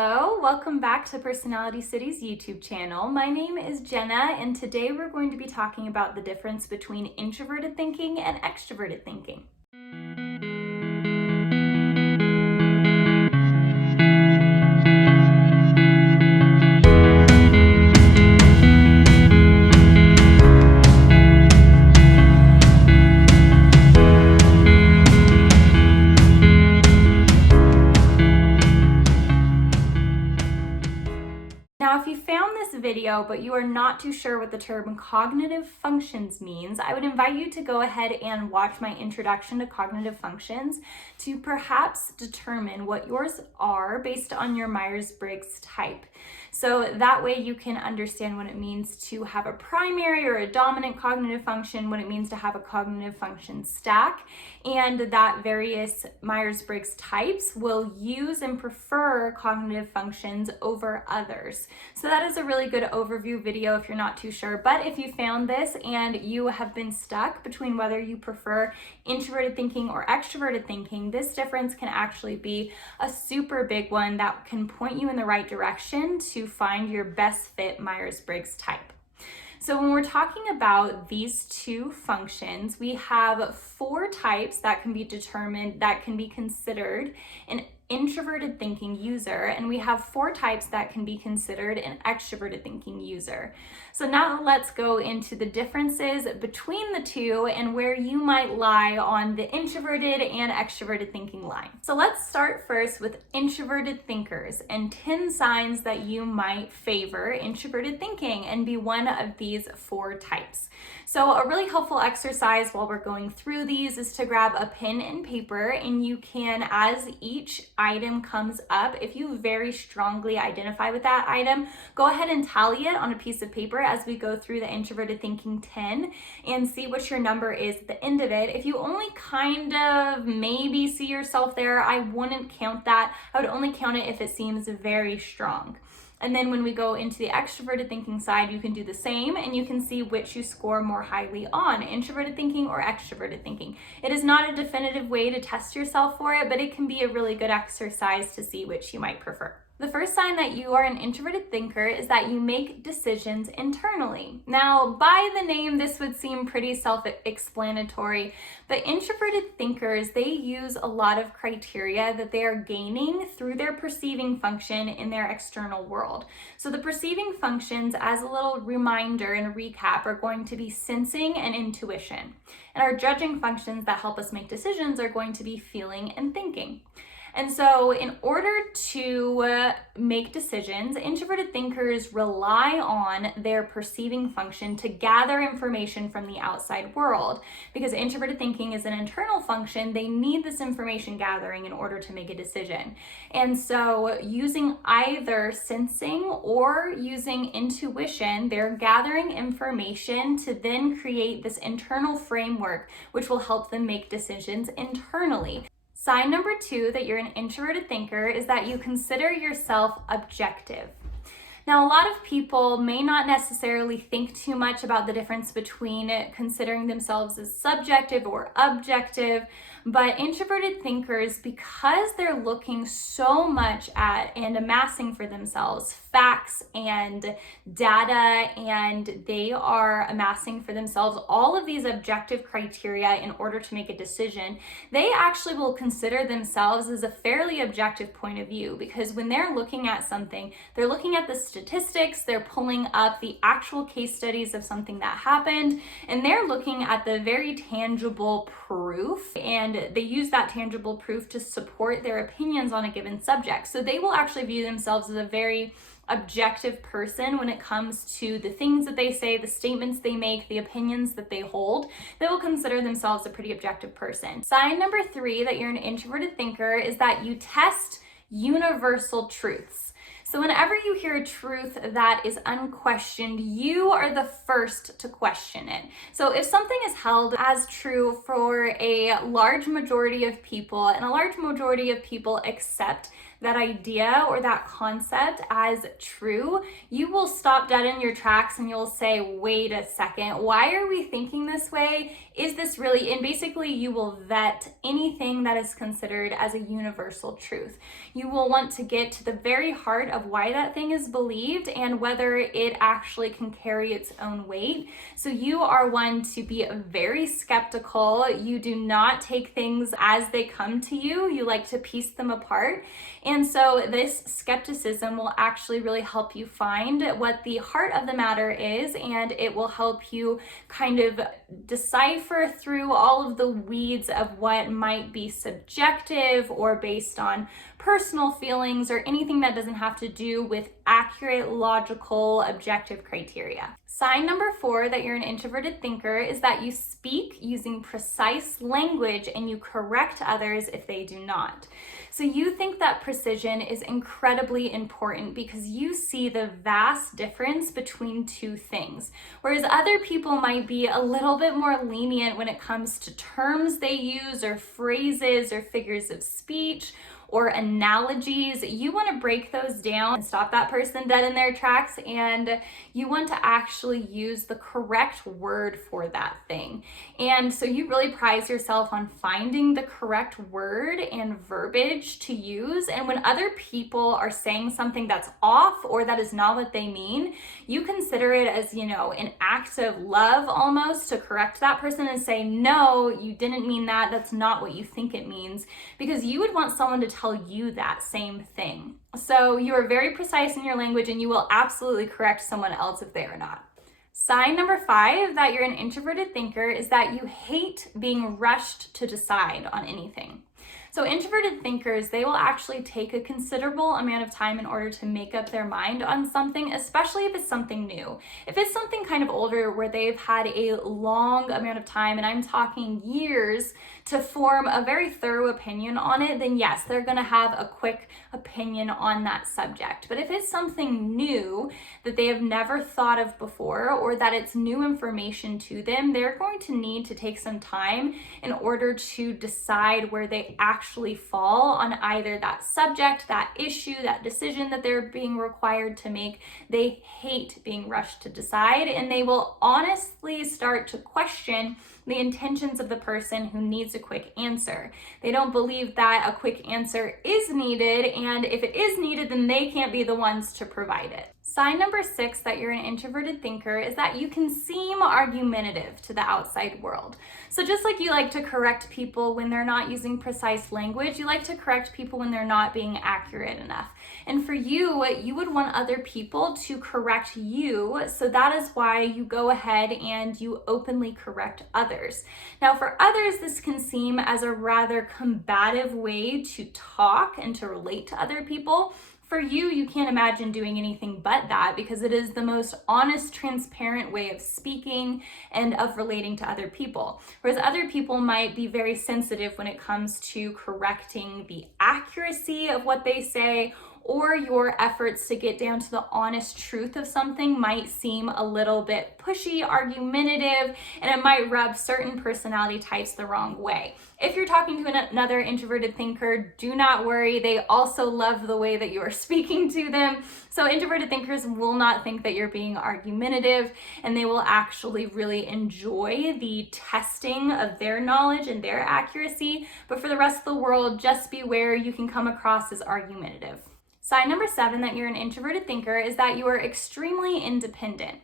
Hello, welcome back to Personality City's YouTube channel. My name is Jenna, and today we're going to be talking about the difference between introverted thinking and extroverted thinking. Now, if you found this video but you are not too sure what the term cognitive functions means, I would invite you to go ahead and watch my introduction to cognitive functions to perhaps determine what yours are based on your Myers-Briggs type. So that way you can understand what it means to have a primary or a dominant cognitive function, what it means to have a cognitive function stack, and that various Myers-Briggs types will use and prefer cognitive functions over others. So that is a really good overview video if you're not too sure. But if you found this and you have been stuck between whether you prefer introverted thinking or extroverted thinking, this difference can actually be a super big one that can point you in the right direction to find your best fit Myers-Briggs type. So when we're talking about these two functions, we have four types that can be determined, that can be considered an introverted thinking user, and we have four types that can be considered an extroverted thinking user. So now let's go into the differences between the two and where you might lie on the introverted and extroverted thinking line. So let's start first with introverted thinkers and 10 signs that you might favor introverted thinking and be one of these four types. So a really helpful exercise while we're going through these is to grab a pen and paper, and you can, as each item comes up, if you very strongly identify with that item, go ahead and tally it on a piece of paper as we go through the introverted thinking 10 and see what your number is at the end of it. If you only kind of maybe see yourself there, I wouldn't count that. I would only count it if it seems very strong. And then when we go into the extroverted thinking side, you can do the same and you can see which you score more highly on, introverted thinking or extroverted thinking. It is not a definitive way to test yourself for it, but it can be a really good exercise to see which you might prefer. The first sign that you are an introverted thinker is that you make decisions internally. Now, by the name, this would seem pretty self-explanatory, but introverted thinkers, they use a lot of criteria that they are gaining through their perceiving function in their external world. So the perceiving functions, as a little reminder and a recap, are going to be sensing and intuition. And our judging functions that help us make decisions are going to be feeling and thinking. And so in order to make decisions, introverted thinkers rely on their perceiving function to gather information from the outside world. Because introverted thinking is an internal function, they need this information gathering in order to make a decision. And so using either sensing or using intuition, they're gathering information to then create this internal framework, which will help them make decisions internally. Sign number 2 that you're an introverted thinker is that you consider yourself objective. Now, a lot of people may not necessarily think too much about the difference between considering themselves as subjective or objective, but introverted thinkers, because they're looking so much at and amassing for themselves facts and data, and they are amassing for themselves all of these objective criteria in order to make a decision, they actually will consider themselves as a fairly objective point of view, because when they're looking at something, they're looking at the statistics, they're pulling up the actual case studies of something that happened, and they're looking at the very tangible proof, and they use that tangible proof to support their opinions on a given subject. So they will actually view themselves as a very objective person when it comes to the things that they say, the statements they make, the opinions that they hold. They will consider themselves a pretty objective person. Sign number 3 that you're an introverted thinker is that you test universal truths. So whenever you hear a truth that is unquestioned, you are the first to question it. So if something is held as true for a large majority of people, and a large majority of people accept that idea or that concept as true, you will stop dead in your tracks and you'll say, wait a second, why are we thinking this way? Is this really, and basically you will vet anything that is considered as a universal truth. You will want to get to the very heart of why that thing is believed and whether it actually can carry its own weight. So you are one to be very skeptical. You do not take things as they come to you. You like to piece them apart. And so this skepticism will actually really help you find what the heart of the matter is, and it will help you kind of decipher through all of the weeds of what might be subjective or based on personal feelings or anything that doesn't have to do with accurate, logical, objective criteria. Sign number 4 that you're an introverted thinker is that you speak using precise language and you correct others if they do not. So you think that precision is incredibly important because you see the vast difference between two things. Whereas other people might be a little bit more lenient when it comes to terms they use or phrases or figures of speech or analogies, you want to break those down and stop that person dead in their tracks, and you want to actually use the correct word for that thing. And so you really prize yourself on finding the correct word and verbiage to use. And when other people are saying something that's off or that is not what they mean, you consider it as, an act of love almost to correct that person and say, no, you didn't mean that. That's not what you think it means, because you would want someone to tell you that same thing. So you are very precise in your language and you will absolutely correct someone else if they are not. Sign number 5 that you're an introverted thinker is that you hate being rushed to decide on anything. So introverted thinkers, they will actually take a considerable amount of time in order to make up their mind on something, especially if it's something new. If it's something kind of older where they've had a long amount of time, and I'm talking years, to form a very thorough opinion on it, then yes, they're gonna have a quick opinion on that subject. But if it's something new that they have never thought of before, or that it's new information to them, they're going to need to take some time in order to decide where they actually fall on either that subject, that issue, that decision that they're being required to make. They hate being rushed to decide, and they will honestly start to question the intentions of the person who needs a quick answer. They don't believe that a quick answer is needed, and if it is needed, then they can't be the ones to provide it. Sign number 6 that you're an introverted thinker is that you can seem argumentative to the outside world. So just like you like to correct people when they're not using precise language, you like to correct people when they're not being accurate enough. And for you, you would want other people to correct you, so that is why you go ahead and you openly correct others. Now for others, this can seem as a rather combative way to talk and to relate to other people. For you, you can't imagine doing anything but that, because it is the most honest, transparent way of speaking and of relating to other people. Whereas other people might be very sensitive when it comes to correcting the accuracy of what they say, or your efforts to get down to the honest truth of something might seem a little bit pushy, argumentative, and it might rub certain personality types the wrong way. If you're talking to another introverted thinker, do not worry. They also love the way that you are speaking to them. So introverted thinkers will not think that you're being argumentative, and they will actually really enjoy the testing of their knowledge and their accuracy. But for the rest of the world, just beware, you can come across as argumentative. Sign number 7 that you're an introverted thinker is that you are extremely independent.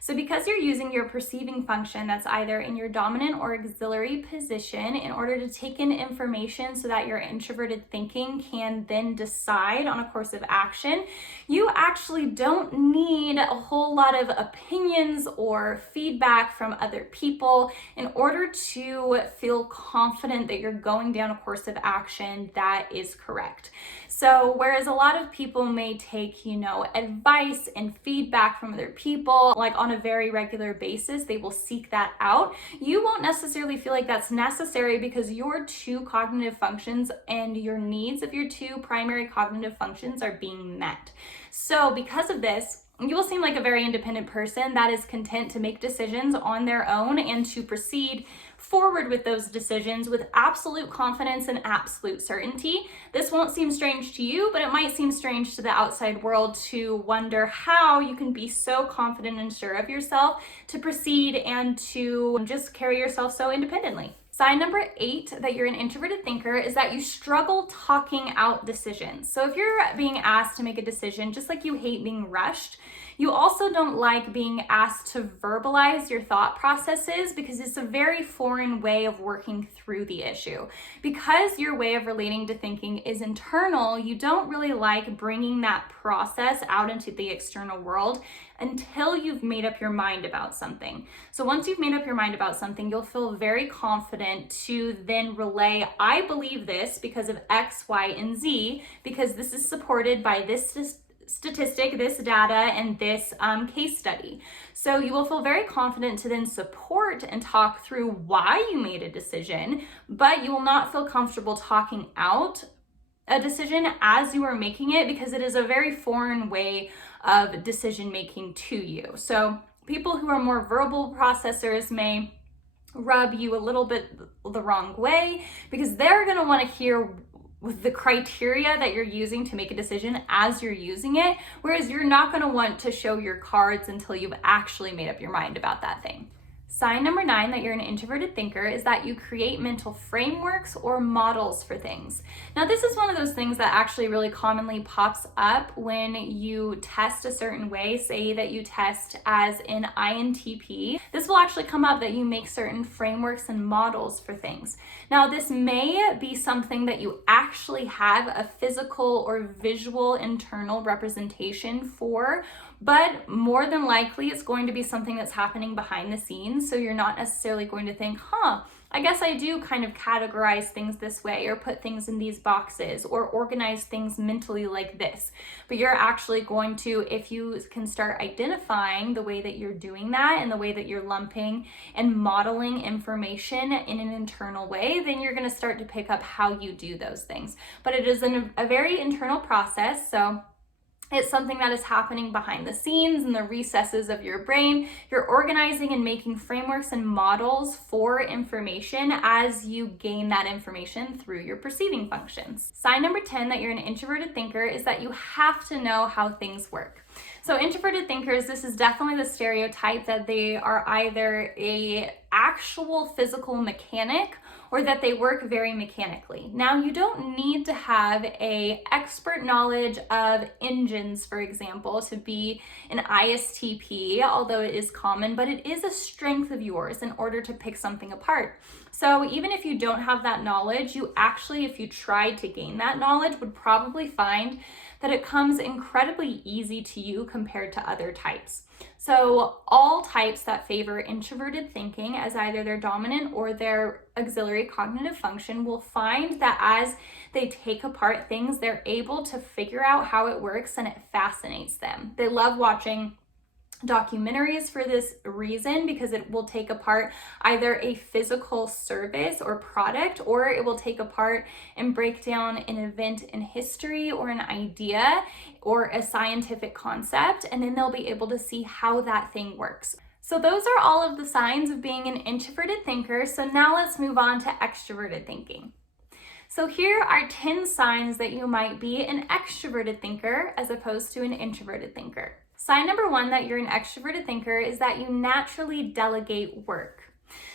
So because you're using your perceiving function that's either in your dominant or auxiliary position in order to take in information so that your introverted thinking can then decide on a course of action, you actually don't need a whole lot of opinions or feedback from other people in order to feel confident that you're going down a course of action that is correct. So whereas a lot of people may take, advice and feedback from other people, like on a very regular basis, they will seek that out. You won't necessarily feel like that's necessary because your 2 cognitive functions and your needs of your 2 primary cognitive functions are being met. So because of this, you will seem like a very independent person that is content to make decisions on their own and to proceed forward with those decisions with absolute confidence and absolute certainty. This won't seem strange to you, but it might seem strange to the outside world to wonder how you can be so confident and sure of yourself to proceed and to just carry yourself so independently. Sign number 8 that you're an introverted thinker is that you struggle talking out decisions. So if you're being asked to make a decision, just like you hate being rushed, you also don't like being asked to verbalize your thought processes because it's a very foreign way of working through the issue. Because your way of relating to thinking is internal, you don't really like bringing that process out into the external world until you've made up your mind about something. So once you've made up your mind about something, you'll feel very confident to then relay, I believe this because of X, Y, and Z, because this is supported by this statistic, this data, and this case study. So you will feel very confident to then support and talk through why you made a decision, but you will not feel comfortable talking out a decision as you are making it because it is a very foreign way of decision making to you. So people who are more verbal processors may rub you a little bit the wrong way because they're going to want to hear the criteria that you're using to make a decision as you're using it, whereas you're not going to want to show your cards until you've actually made up your mind about that thing. Sign number 9 that you're an introverted thinker is that you create mental frameworks or models for things. Now, this is one of those things that actually really commonly pops up when you test a certain way. Say that you test as an INTP. This will actually come up that you make certain frameworks and models for things. Now, this may be something that you actually have a physical or visual internal representation for, but more than likely it's going to be something that's happening behind the scenes. So you're not necessarily going to think, I guess I do kind of categorize things this way or put things in these boxes or organize things mentally like this. But you're actually going to, if you can start identifying the way that you're doing that and the way that you're lumping and modeling information in an internal way, then you're going to start to pick up how you do those things. But it is a very internal process. So it's something that is happening behind the scenes in the recesses of your brain. You're organizing and making frameworks and models for information as you gain that information through your perceiving functions. Sign number 10 that you're an introverted thinker is that you have to know how things work. So introverted thinkers, this is definitely the stereotype that they are either a actual physical mechanic or that they work very mechanically. Now, you don't need to have an expert knowledge of engines, for example, to be an ISTP, although it is common, but it is a strength of yours in order to pick something apart. So even if you don't have that knowledge, you actually, if you tried to gain that knowledge, would probably find that it comes incredibly easy to you compared to other types. So all types that favor introverted thinking as either their dominant or their auxiliary cognitive function will find that as they take apart things, they're able to figure out how it works and it fascinates them. They love watching documentaries for this reason because it will take apart either a physical service or product, or it will take apart and break down an event in history or an idea or a scientific concept, and then they'll be able to see how that thing works. So those are all of the signs of being an introverted thinker. So now let's move on to extroverted thinking. So here are 10 signs that you might be an extroverted thinker as opposed to an introverted thinker. Sign number 1 that you're an extroverted thinker is that you naturally delegate work.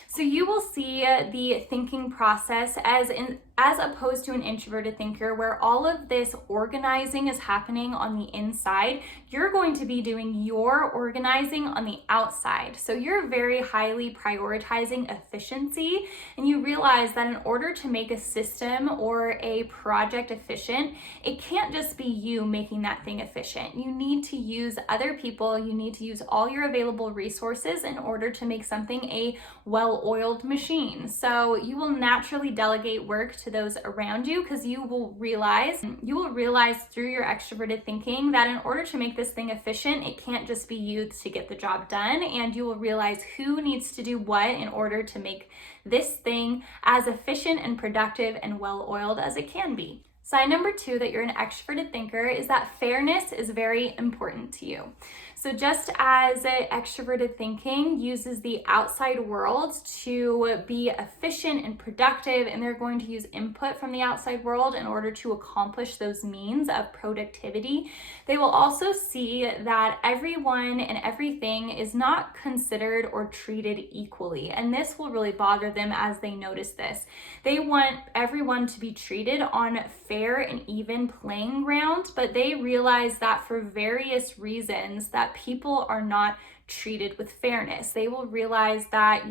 So you will see the thinking process as opposed to an introverted thinker where all of this organizing is happening on the inside. You're going to be doing your organizing on the outside. So you're very highly prioritizing efficiency, and you realize that in order to make a system or a project efficient, it can't just be you making that thing efficient. You need to use other people. You need to use all your available resources in order to make something a well-oiled machine. So you will naturally delegate work to those around you because you will realize through your extroverted thinking that in order to make this thing efficient, it can't just be you to get the job done, and you will realize who needs to do what in order to make this thing as efficient and productive and well-oiled as it can be. Sign number 2 that you're an extroverted thinker is that fairness is very important to you. So just as extroverted thinking uses the outside world to be efficient and productive, and they're going to use input from the outside world in order to accomplish those means of productivity, they will also see that everyone and everything is not considered or treated equally. And this will really bother them as they notice this. They want everyone to be treated on fair and even playing ground, but they realize that for various reasons that people are not treated with fairness. They will realize that,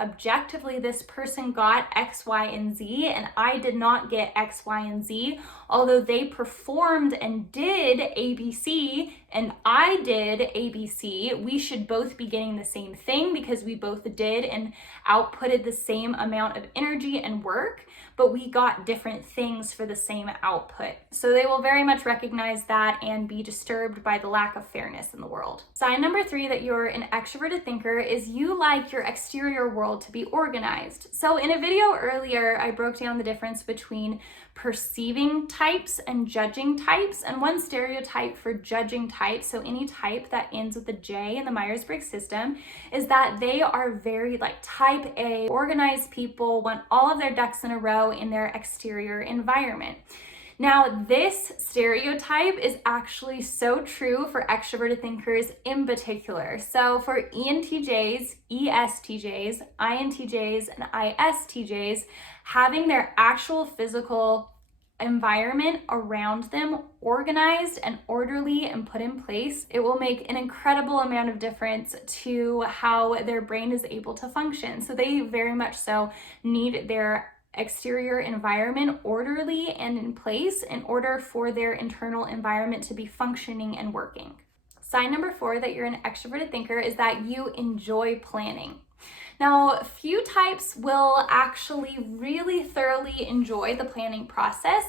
objectively this person got X, Y, and Z, and I did not get X, Y, and Z. Although they performed and did ABC and I did ABC, we should both be getting the same thing because we both did and outputted the same amount of energy and work, but we got different things for the same output. So they will very much recognize that and be disturbed by the lack of fairness in the world. Sign number 3 that you're an extroverted thinker is you like your exterior world to be organized. So in a video earlier, I broke down the difference between perceiving types and judging types, and one stereotype for judging types, so any type that ends with a J in the Myers-Briggs system, is that they are very type A, organized people, want all of their ducks in a row in their exterior environment. Now, this stereotype is actually so true for extroverted thinkers in particular. So for ENTJs, ESTJs, INTJs, and ISTJs, having their actual physical environment around them organized and orderly and put in place, it will make an incredible amount of difference to how their brain is able to function. So they very much so need their exterior environment orderly and in place in order for their internal environment to be functioning and working. Sign number 4 that you're an extroverted thinker is that you enjoy planning. Now, few types will actually really thoroughly enjoy the planning process.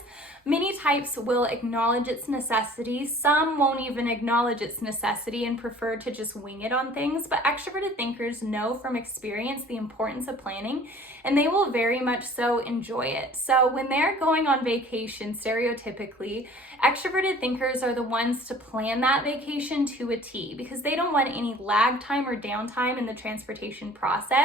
Many types will acknowledge its necessity. Some won't even acknowledge its necessity and prefer to just wing it on things. But extroverted thinkers know from experience the importance of planning, and they will very much so enjoy it. So when they're going on vacation, stereotypically, extroverted thinkers are the ones to plan that vacation to a T because they don't want any lag time or downtime in the transportation process.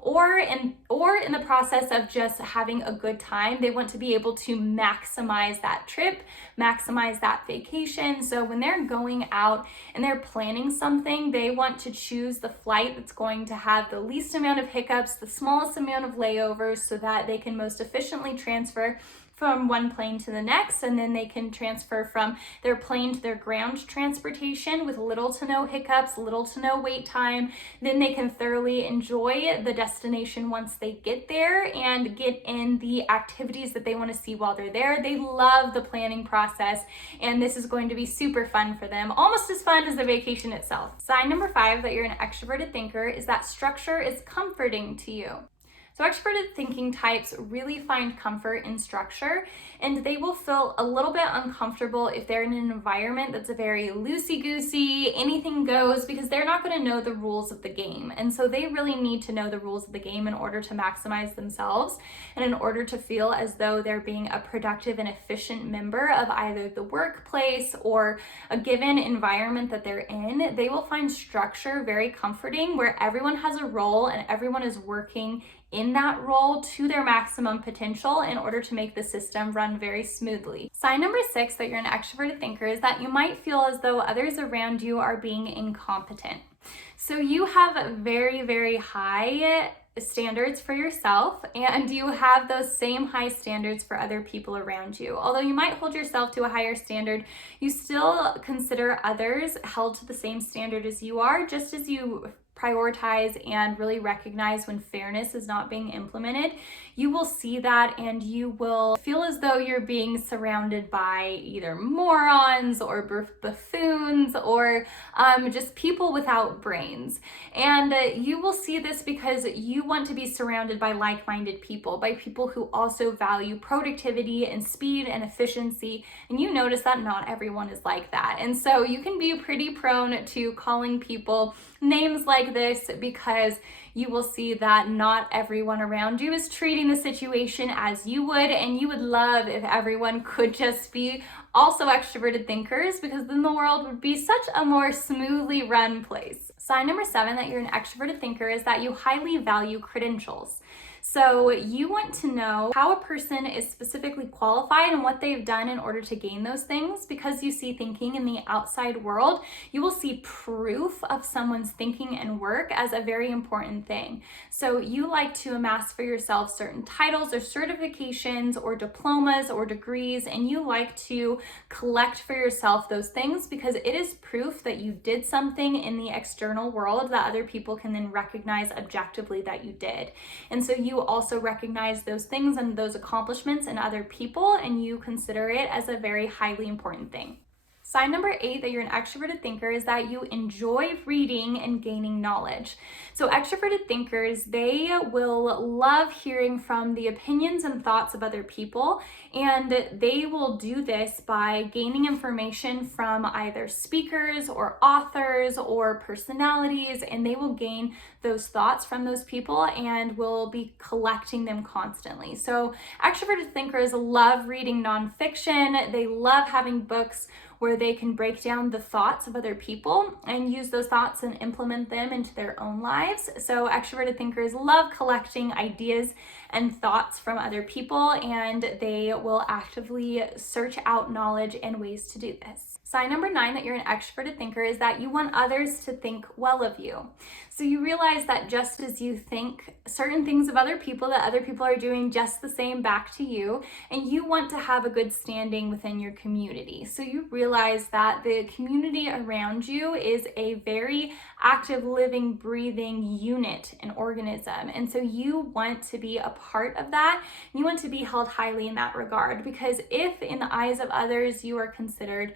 Or in the process of just having a good time. They want to be able to maximize that trip, maximize that vacation. So when they're going out and they're planning something, they want to choose the flight that's going to have the least amount of hiccups, the smallest amount of layovers, so that they can most efficiently transfer from one plane to the next, and then they can transfer from their plane to their ground transportation with little to no hiccups, little to no wait time. Then they can thoroughly enjoy the destination once they get there and get in the activities that they want to see while they're there. They love the planning process, and this is going to be super fun for them, almost as fun as the vacation itself. Sign number 5 that you're an extroverted thinker is that structure is comforting to you. So extroverted thinking types really find comfort in structure, and they will feel a little bit uncomfortable if they're in an environment that's a very loosey-goosey, anything goes, because they're not going to know the rules of the game. And so they really need to know the rules of the game in order to maximize themselves and in order to feel as though they're being a productive and efficient member of either the workplace or a given environment that they're in. They will find structure very comforting, where everyone has a role and everyone is working in that role to their maximum potential in order to make the system run very smoothly. Sign number 6 that you're an extroverted thinker is that you might feel as though others around you are being incompetent. So you have very, very high standards for yourself, and you have those same high standards for other people around you. Although you might hold yourself to a higher standard, you still consider others held to the same standard as you are, just as you prioritize and really recognize when fairness is not being implemented. You will see that, and you will feel as though you're being surrounded by either morons or buffoons or just people without brains. And you will see this because you want to be surrounded by like-minded people, by people who also value productivity and speed and efficiency. And you notice that not everyone is like that. And so you can be pretty prone to calling people names like like this because you will see that not everyone around you is treating the situation as you would, and you would love if everyone could just be also extroverted thinkers, because then the world would be such a more smoothly run place. Sign number 7 that you're an extroverted thinker is that you highly value credentials. So you want to know how a person is specifically qualified and what they've done in order to gain those things. Because you see thinking in the outside world, you will see proof of someone's thinking and work as a very important thing. So you like to amass for yourself certain titles or certifications or diplomas or degrees, and you like to collect for yourself those things because it is proof that you did something in the external world that other people can then recognize objectively that you did. And so you also recognize those things and those accomplishments in other people, and you consider it as a very highly important thing. Sign number 8 that you're an extroverted thinker is that you enjoy reading and gaining knowledge. So extroverted thinkers, they will love hearing from the opinions and thoughts of other people, and they will do this by gaining information from either speakers or authors or personalities, and they will gain those thoughts from those people and will be collecting them constantly. So extroverted thinkers love reading nonfiction. They love having books where they can break down the thoughts of other people and use those thoughts and implement them into their own lives. So extroverted thinkers love collecting ideas and thoughts from other people, and they will actively search out knowledge and ways to do this. Sign number 9 that you're an extroverted thinker is that you want others to think well of you. So you realize that just as you think certain things of other people, that other people are doing just the same back to you, and you want to have a good standing within your community. So you realize that the community around you is a very active, living, breathing unit, an organism. And so you want to be a part of that. You want to be held highly in that regard, because if in the eyes of others you are considered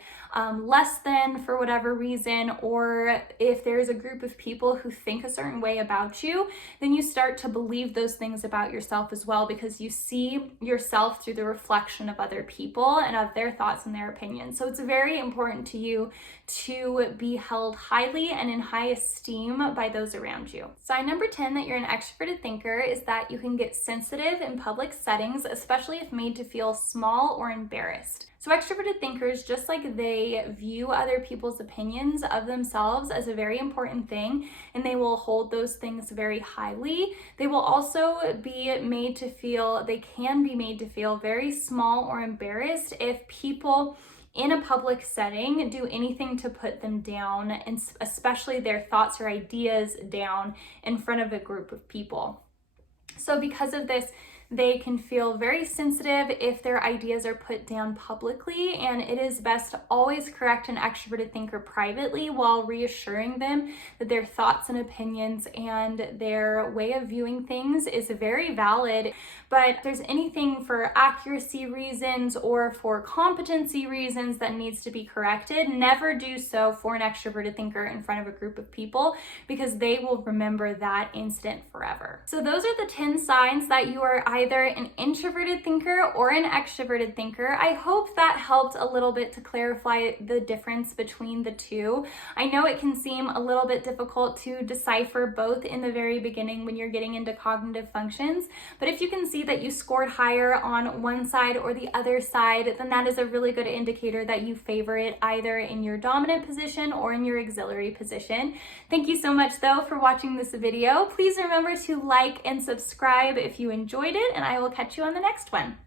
less than for whatever reason, or if there's a group of people who think a certain way about you, then you start to believe those things about yourself as well, because you see yourself through the reflection of other people and of their thoughts and their opinions. So it's very important to you to be held highly and in high esteem by those around you. Sign number 10 that you're an extroverted thinker is that you can get sensitive in public settings, especially if made to feel small or embarrassed. So extroverted thinkers, just like they view other people's opinions of themselves as a very important thing, and they will hold those things very highly, they will also be made to feel, they can be made to feel very small or embarrassed if people in a public setting do anything to put them down, and especially their thoughts or ideas down in front of a group of people. So because of this, they can feel very sensitive if their ideas are put down publicly, and it is best to always correct an extroverted thinker privately while reassuring them that their thoughts and opinions and their way of viewing things is very valid. But if there's anything for accuracy reasons or for competency reasons that needs to be corrected, never do so for an extroverted thinker in front of a group of people, because they will remember that incident forever. So those are the 10 signs that you are either an introverted thinker or an extroverted thinker. I hope that helped a little bit to clarify the difference between the two. I know it can seem a little bit difficult to decipher both in the very beginning when you're getting into cognitive functions, but if you can see that you scored higher on one side or the other side, then that is a really good indicator that you favor it either in your dominant position or in your auxiliary position. Thank you so much though for watching this video. Please remember to like and subscribe if you enjoyed it, and I will catch you on the next one.